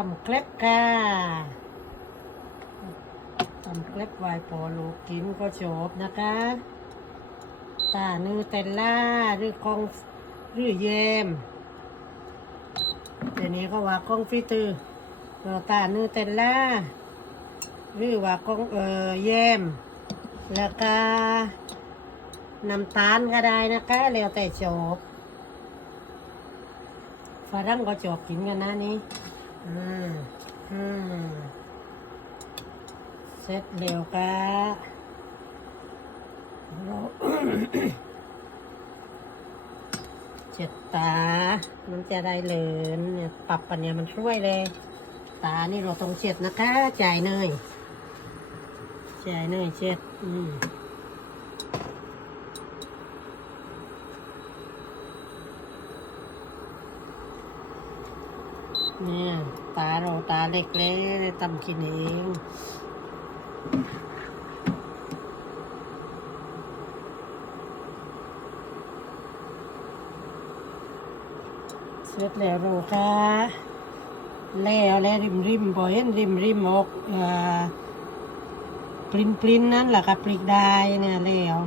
ตำเคล็บค่ะตำเคล็บไวายพอลูกกินก็จบนะคะตานูเตลล่าหรือกองหรือเยมเดี๋ยวนี้ก็ว่ากองฟิตือเราตานูเตลล่าหรือว่ากองเออเยมแล้วก็น้ำตาลก็ได้นะคะแล้วแต่จบฝรั่งก็จบกินกันนะนี่ อืมอืมเสร็จเร็วก็เราเจ็ดตา มันจะได้เหลินเนี่ยปรับปันเนี่ยมันช่วยเลย ตานี่เราต้องเช็ดนะคะ จ่ายเนยจ่ายเนยเช็ด อืม เนี่ยตาเราตาเล็กเลยตำกินเองเสร็จแล้วลูกค่ะแล้วแล้วริมริมพอเห็นริมริมออกเอ่อปริ้นปริ้นนั่นแหละค่ะปลีกได้เนี่ยแล้ว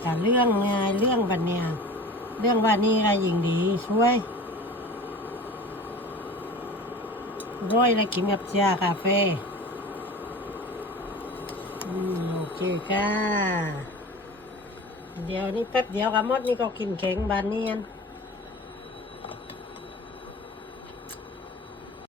แต่เรื่องไงเรื่องบันเนี่ย เรื่องวันนี้ก็ยิ่งดีช่วย ร้อยแล้วกินกับชากาแฟอืมโอเคค่ะ เดี๋ยวนี้แป๊บเดียวกับมดนี่ก็กินแข็งบานเนียน